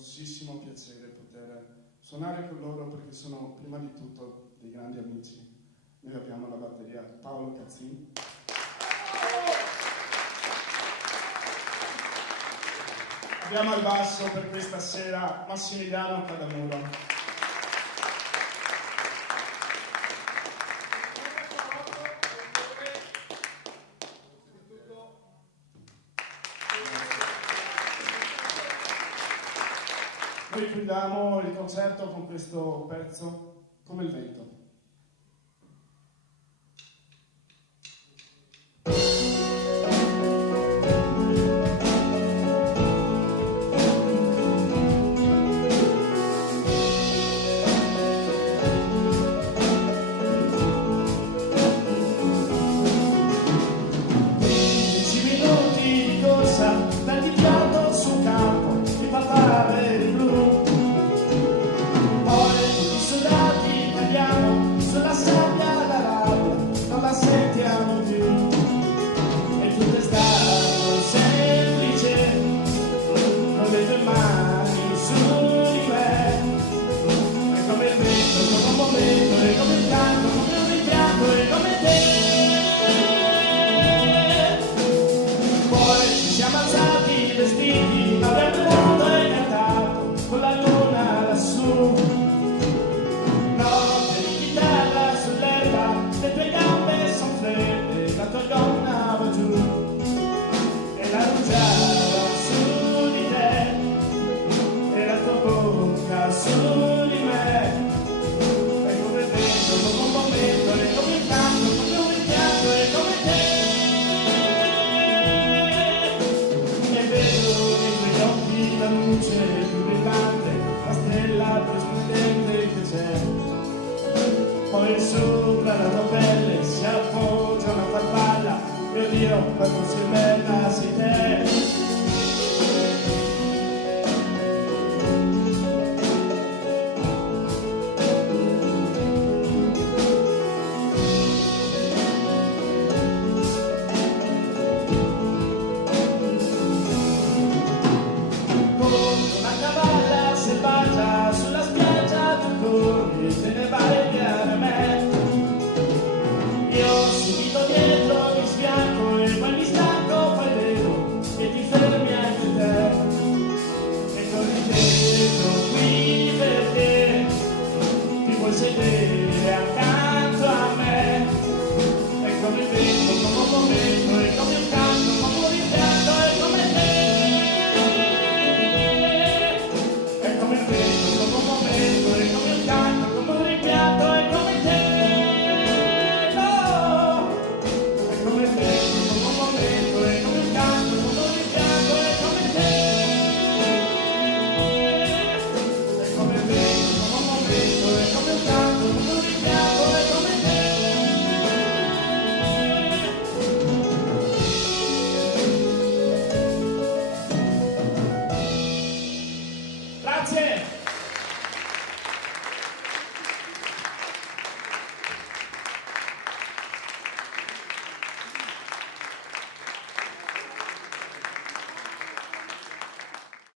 grossissimo piacere poter suonare con loro perché sono prima di tutto dei grandi amici. Noi abbiamo alla batteria Paolo Cazzin. Abbiamo al basso per questa sera Massimiliano Cadamuro. Noi chiudiamo il concerto con questo pezzo, Come il vento.